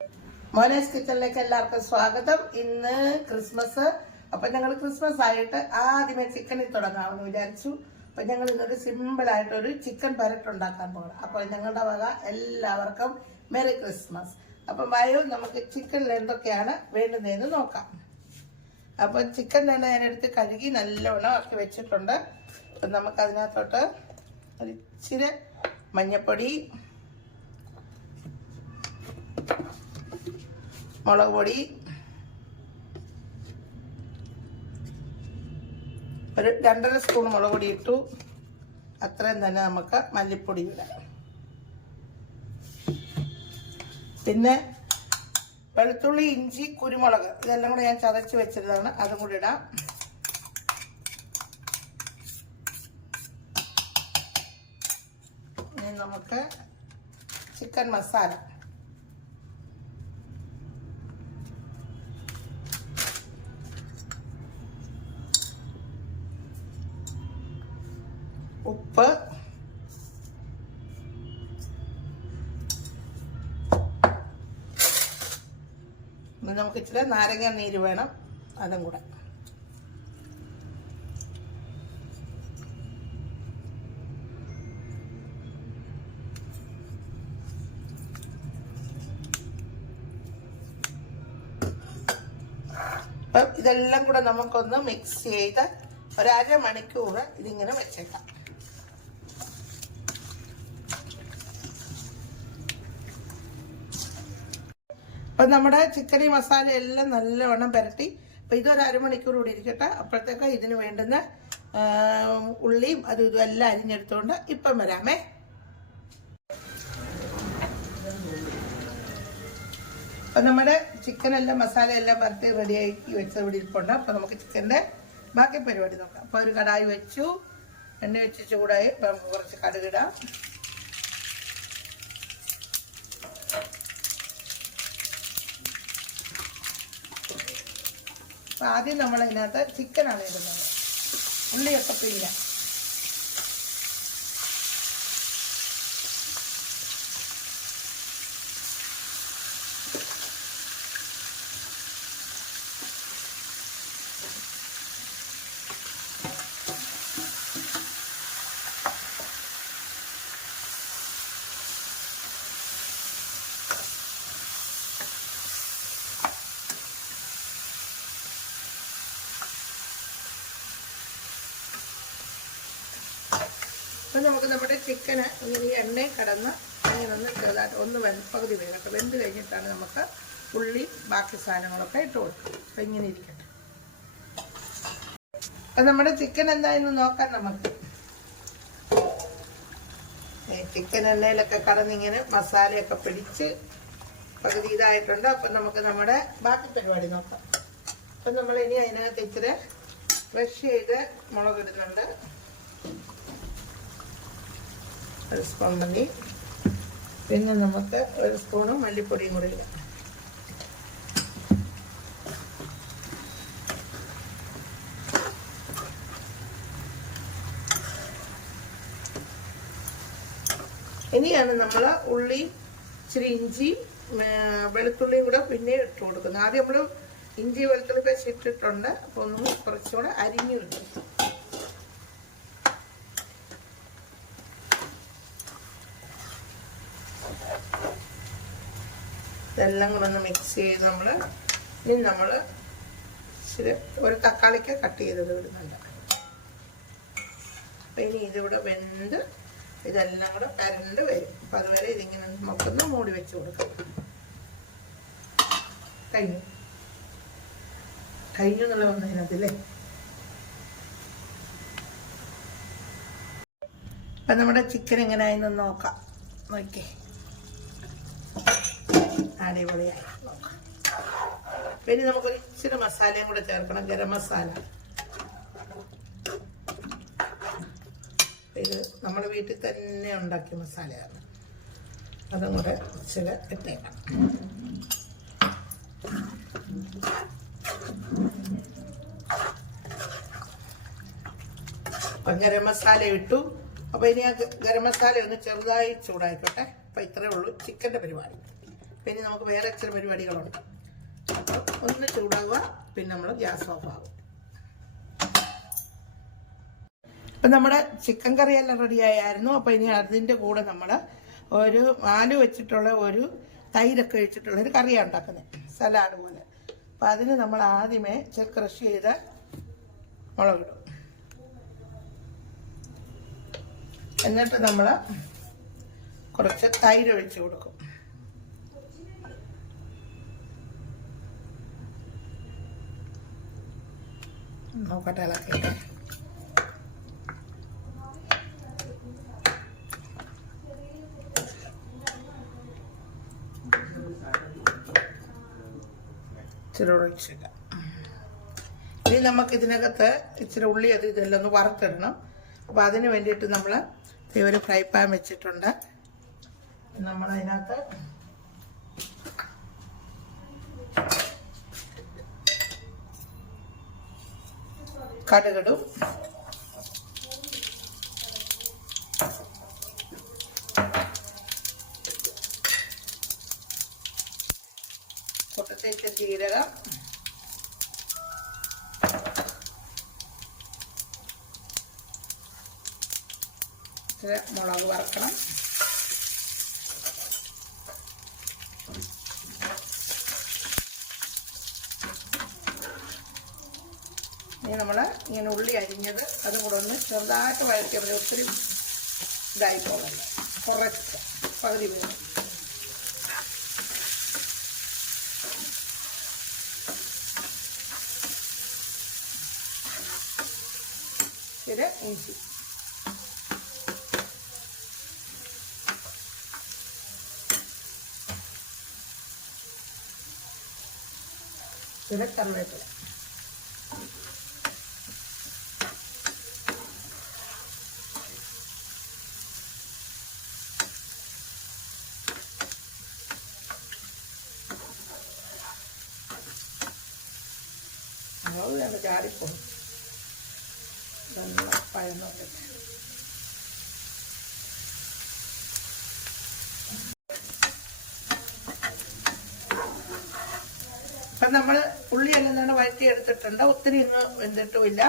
മോനേസ് കിച്ചണിലേക്ക് എല്ലാവർക്കും സ്വാഗതം. ഇന്ന് ക്രിസ്മസ്. അപ്പൊ ഞങ്ങൾ ക്രിസ്മസ് ആയിട്ട് ആദ്യമേ ചിക്കനിൽ തുടങ്ങാമെന്ന് വിചാരിച്ചു. അപ്പൊ ഞങ്ങൾ ഇന്നൊരു സിമ്പിൾ ആയിട്ടൊരു ചിക്കൻ പരട്ട് ഉണ്ടാക്കാൻ പോകണം. അപ്പോൾ ഞങ്ങളുടെ വക എല്ലാവർക്കും മെറി ക്രിസ്മസ്. അപ്പൊ വയോ നമുക്ക് ചിക്കനിൽ എന്തൊക്കെയാണ് വേണ്ടുന്നതെന്ന് നോക്കാം. അപ്പൊ ചിക്കൻ തന്നെ ഞാനെടുത്ത് കഴുകി നല്ലവണ്ണം ആക്കി വെച്ചിട്ടുണ്ട്. അപ്പം നമുക്ക് അതിനകത്തോട്ട് ഒരു ഇച്ചിരി മഞ്ഞപ്പൊടി, മുളക് പൊടി, ഒരു 2.5 സ്പൂൺ മുളക് പൊടി ഇട്ടു. അത്രയും തന്നെ നമുക്ക് മല്ലിപ്പൊടി ഇടാം. പിന്നെ വെളുത്തുള്ളി, ഇഞ്ചി, കുരുമുളക് ഇതെല്ലാം കൂടെ ഞാൻ ചതച്ച് വെച്ചിരുന്നതാണ്, അതും കൂടി ഇടാം. ഇനി നമുക്ക് ചിക്കൻ മസാല, ഉപ്പ്, നമുക്ക് ഇച്ചിരി നാരങ്ങ നീര് വേണം, അതും കൂടെ. അപ്പം ഇതെല്ലാം കൂടെ നമുക്കൊന്ന് മിക്സ് ചെയ്ത് ഒരു അരമണിക്കൂർ ഇതിങ്ങനെ വെച്ചേക്കാം. അപ്പം നമ്മുടെ ചിക്കനി മസാല എല്ലാം നല്ലവണ്ണം പുരട്ടി. അപ്പം ഇതൊരു അരമണിക്കൂർ കൂടി ഇരിക്കട്ടെ. അപ്പോഴത്തേക്ക് ഇതിന് വേണ്ടുന്ന ഉള്ളിയും അതും ഇതും എല്ലാം അരിഞ്ഞെടുത്തുകൊണ്ട് ഇപ്പം വരാമേ. അപ്പം നമ്മുടെ ചിക്കനെല്ലാം മസാലയെല്ലാം പുരട്ടി റെഡിയാക്കി വെച്ചത് ഇവിടെ ഇരിപ്പുണ്ട്. അപ്പം നമുക്ക് ചിക്കൻ്റെ ബാക്കി പരിപാടി നോക്കാം. അപ്പോൾ ഒരു കടായി വെച്ചു, എണ്ണ വെച്ച് ചൂടായി. അപ്പം നമുക്ക് കുറച്ച് കടുകിടാം. അപ്പം ആദ്യം നമ്മൾ അതിനകത്ത് ചിക്കനാണ് ഇടുന്നത്. ഉള്ളിയൊക്കെ പിഴിയാം. അപ്പം നമുക്ക് നമ്മുടെ ചിക്കന് ഇങ്ങനെ ഈ എണ്ണയിൽ കിടന്ന് ഇങ്ങനെ ഒന്ന് ചെറുതായിട്ട് ഒന്ന് പകുതി വേഗം വെന്ത് കഴിഞ്ഞിട്ടാണ് നമുക്ക് ഉള്ളി ബാക്കി സാധനങ്ങളൊക്കെ ഇട്ട് കൊടുക്കും. അപ്പം ഇങ്ങനെ ഇരിക്കട്ടെ. അപ്പം നമ്മുടെ ചിക്കൻ എന്തായെന്ന് നോക്കാം നമുക്ക്. ചിക്കൻ എണ്ണയിലൊക്കെ കടന്നിങ്ങനെ മസാലയൊക്കെ പിടിച്ച് പകുതി ഇതായിട്ടുണ്ട്. അപ്പം നമുക്ക് നമ്മുടെ ബാക്കി പരിപാടി നോക്കാം. അപ്പം നമ്മളിനി അതിനകത്ത് ഇച്ചിരി ഫ്രഷ് ചെയ്ത് മുളക് ഇടുന്നുണ്ട്. ഒരു സ്പൂൺ മതി. പിന്നെ നമുക്ക് ഒരു സ്പൂണ് മല്ലിപ്പൊടിയും കൂടി ഇടാം. ഇനിയാണ് നമ്മൾ ഉള്ളിയും ഇച്ചിരി ഇഞ്ചിയും വെളുത്തുള്ളിയും കൂടെ പിന്നെ ഇട്ട് കൊടുക്കുന്നത്. ആദ്യം നമ്മൾ ഇഞ്ചി വെളുത്തുള്ളി പേസ്റ്റ് ഇട്ടിട്ടുണ്ട്. അപ്പോൾ ഒന്നും കുറച്ചുകൂടെ അരിഞ്ഞു കിട്ടും. ഇതെല്ലാം കൂടെ ഒന്ന് മിക്സ് ചെയ്ത് ഇനി നമ്മൾ ഇച്ചിരി ഒരു തക്കാളിക്ക് കട്ട് ചെയ്തത് ഇടുന്നുണ്ട്. അപ്പം ഇനി ഇതിവിടെ വെന്ത് ഇതെല്ലാം കൂടെ പരണ്ട് വരും. അപ്പം അതുവരെ ഇതിങ്ങനെ നമുക്കൊന്ന് മൂടി വെച്ച് കൊടുക്കാം. കഴിഞ്ഞു എന്നുള്ള വന്നതിനകത്തില്ലേ. അപ്പം നമ്മുടെ ചിക്കൻ എങ്ങനെയായെന്ന് നോക്കാം. നോക്കേ, അടിപൊളിയായി നോക്കാം. പിന്നെ നമുക്കൊരു ഇച്ചിരി മസാലയും കൂടെ ചേർക്കണം, ഗരം മസാല. ഇത് നമ്മുടെ വീട്ടിൽ തന്നെ ഉണ്ടാക്കിയ മസാലയാണ്. അതും കൂടെ ഇച്ചിരി ഇട്ടേക്കണം. അപ്പം ഗരം മസാല ഇട്ടു. അപ്പോൾ ഇനി ആ ഗരം മസാല ഒന്ന് ചെറുതായി ചൂടായിക്കോട്ടെ. അപ്പോൾ ഇത്രയേ ഉള്ളൂ ചിക്കൻ്റെ പരിപാടി. പിന്നെ നമുക്ക് വേറെ ഇച്ചിരി പരിപാടികളുണ്ട്. അപ്പോൾ ഒന്ന് ചൂടാവുക, പിന്നെ നമ്മൾ ഗ്യാസ് ഓഫ് ആകും. അപ്പം നമ്മുടെ ചിക്കൻ കറിയെല്ലാം റെഡി ആയിരുന്നു. അപ്പോൾ ഇനി അതിൻ്റെ കൂടെ നമ്മൾ ഒരു ആലു വെച്ചിട്ടുള്ള ഒരു തൈരൊക്കെ വെച്ചിട്ടുള്ള ഒരു കറിയാണ് ഉണ്ടാക്കുന്നത്, സലാഡ് പോലെ. അപ്പം അതിന് നമ്മൾ ആദ്യമേ ക്രഷ് ചെയ്ത് മുളകിടും. എന്നിട്ട് നമ്മൾ കുറച്ച് തൈര് ഒഴിച്ച് കൊടുക്കും. നോക്കട്ടെ, ഇളക്കിയിട്ട് ഇച്ചിരി ഒഴിച്ചിടാം. ഇനി നമുക്ക് ഇതിനകത്ത് ഇച്ചിരി ഉള്ളി ഇതെല്ലാം ഒന്ന് വറുത്തിടണം. അപ്പോൾ അതിന് വേണ്ടിയിട്ട് നമ്മൾ ഒരു ഫ്രൈ പാൻ വെച്ചിട്ടുണ്ട്. നമ്മളതിനകത്ത് കടുകിടും. പൊട്ടത്തേക്ക് ജീരകം, മുളക് വറക്കണം. ഇനി നമ്മൾ ഇങ്ങനെ ഉള്ളി അരിഞ്ഞത് അതും കൂടെ ഒന്ന് ചെറുതായിട്ട് വഴറ്റിയാൽ മതി. ഒത്തിരി ഇതായി പോകണ്ട, കുറച്ച് പകുതി വേണം. ഇത് ഇഞ്ചി, ഇത് കറിവേപ്പില. അത് ചാടിപ്പോകും, നല്ല പഴന്നോട്ടെ. അപ്പം നമ്മൾ ഉള്ളിയെല്ലാം തന്നെ വഴറ്റി എടുത്തിട്ടുണ്ട്. ഒത്തിരി ഒന്നും വെന്തിട്ടുമില്ല,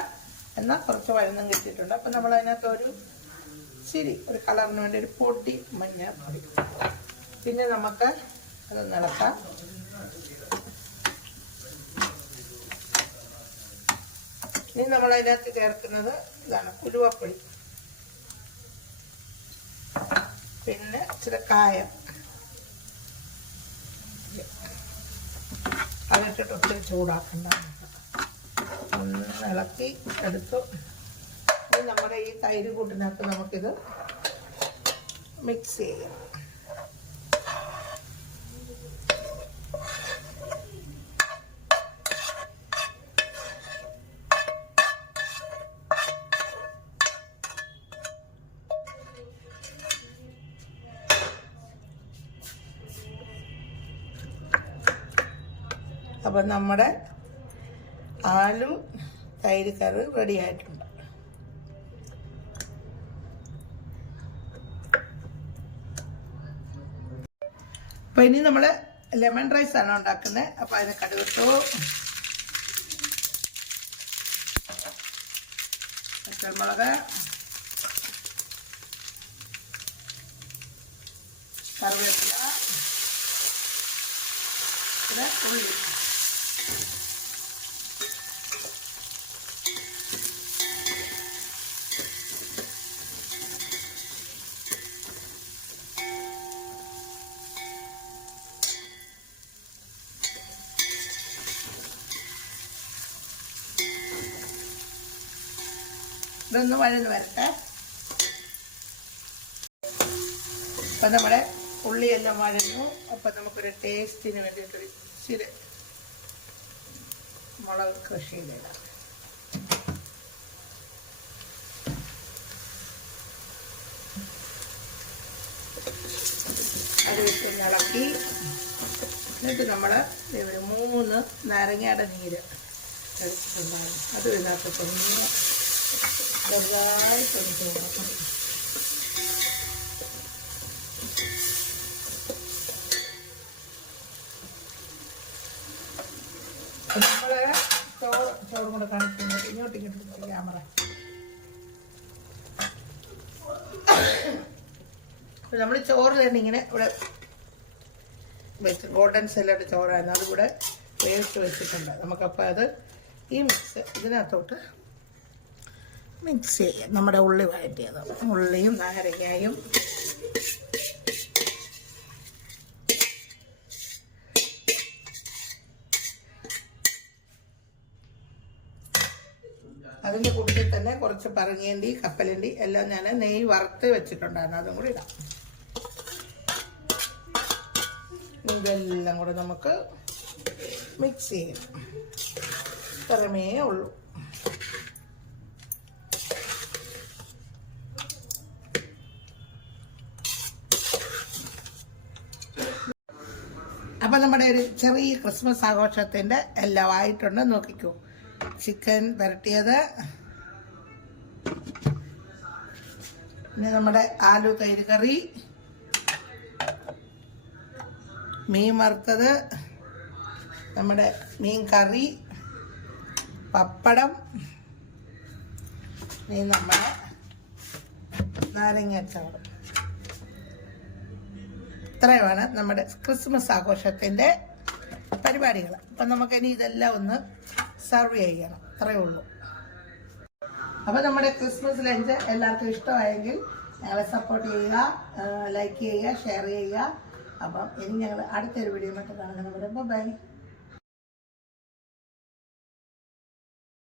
എന്നാൽ കുറച്ച് വഴന്നും കിട്ടിയിട്ടുണ്ട്. അപ്പം നമ്മൾ അതിനകത്ത് ഒരു കളറിന് വേണ്ടി ഒരു പൊടി മഞ്ഞൾപ്പൊടി, പിന്നെ നമുക്ക് അത് നിളക്കാം. ഇനി നമ്മളതിനകത്ത് ചേർക്കുന്നത് ഇതാണ് ഉലുവപ്പൊടി, പിന്നെ ഇച്ചിരി കായം. അതിട്ടിട്ട് ഒത്തിരി ചൂടാക്കണ്ട, ഒന്ന് ഇളക്കി എടുത്തു. ഇനി നമ്മുടെ ഈ തൈര് കൂട്ടിനകത്ത് നമുക്കിത് മിക്സ് ചെയ്യാം. അപ്പം നമ്മുടെ ആലു തൈര് കറി റെഡി ആയിട്ടുണ്ട്. അപ്പം ഇനി നമ്മൾ ലെമൺ റൈസ് ആണ് ഉണ്ടാക്കുന്നത്. അപ്പം അതിന് കടുകിട്ടു, പച്ചമുളക്, കറിവേപ്പില, ഉള്ളി. ഇതൊന്ന് വഴന്ന് വരട്ടെ. അപ്പം നമ്മുടെ ഉള്ളിയെല്ലാം വഴന്നു. അപ്പം നമുക്കൊരു ടേസ്റ്റിന് വേണ്ടിയിട്ടൊരു ഇച്ചിരി മുളക് കൃഷി ചെയ്തിടാം. അത് വെച്ച് ഇളക്കി. എന്നിട്ട് നമ്മൾ ഒരു 3 നാരങ്ങയുടെ നീര് എടുത്തിട്ടുണ്ടാകും, അത് ഇതിനകത്ത് പൊങ്ങി ചെറുതായിട്ടൊന്ന് ചേർക്കണം. നമ്മള് ചോറും കൂടെ കാണിക്കുന്നത് ഇങ്ങോട്ട് ക്യാമറ. നമ്മൾ ചോറ് തന്നെ ഇങ്ങനെ ഇവിടെ വെച്ച് ഗോൾഡൻ സെല്ലഡ് ചോറായിരുന്നു, അതുകൂടെ വേവിച്ച് വെച്ചിട്ടുണ്ട്. നമുക്കപ്പോൾ അത് ഈ മിക്സ് ഇതിനകത്തോട്ട് മിക്സ് ചെയ്യാം. നമ്മുടെ ഉള്ളി വഴറ്റിയത്, ഉള്ളിയും നാരങ്ങയും അതിൻ്റെ കൂട്ടത്തിൽ തന്നെ കുറച്ച് പറങ്ങേണ്ടി കപ്പലണ്ടി എല്ലാം ഞാൻ നെയ്യ് വറുത്ത് വെച്ചിട്ടുണ്ടായിരുന്നു, അതും കൂടി ഇടാം. ഇതെല്ലാം കൂടെ നമുക്ക് മിക്സ് ചെയ്യണം. ഇത്രമേ ഉള്ളൂ. അപ്പം നമ്മുടെ ഒരു ചെറിയ ക്രിസ്മസ് ആഘോഷത്തിൻ്റെ എല്ലാം ആയിട്ടുണ്ട്. നോക്കിക്കോ, ചിക്കൻ പുരട്ടിയത്, പിന്നെ നമ്മുടെ ആലു തൈര് കറി, മീൻ വറുത്തത്, നമ്മുടെ മീൻ കറി, പപ്പടം, ഇനി നമ്മുടെ നാരങ്ങാച്ചാറ്. ഇത്രയുമാണ് നമ്മുടെ ക്രിസ്മസ് ആഘോഷത്തിൻ്റെ പരിപാടികൾ. അപ്പം നമുക്കിനി ഇതെല്ലാം ഒന്ന് സെർവ് ചെയ്യണം, അത്രയേ ഉള്ളൂ. അപ്പോൾ നമ്മുടെ ക്രിസ്മസ് ലഞ്ച് എല്ലാവർക്കും ഇഷ്ടമായെങ്കിൽ ഞങ്ങളെ സപ്പോർട്ട് ചെയ്യുക, ലൈക്ക് ചെയ്യുക, ഷെയർ ചെയ്യുക. അപ്പം ഇനി ഞങ്ങൾ അടുത്തൊരു വീഡിയോ മറ്റും കാണുന്നത്. ബൈ.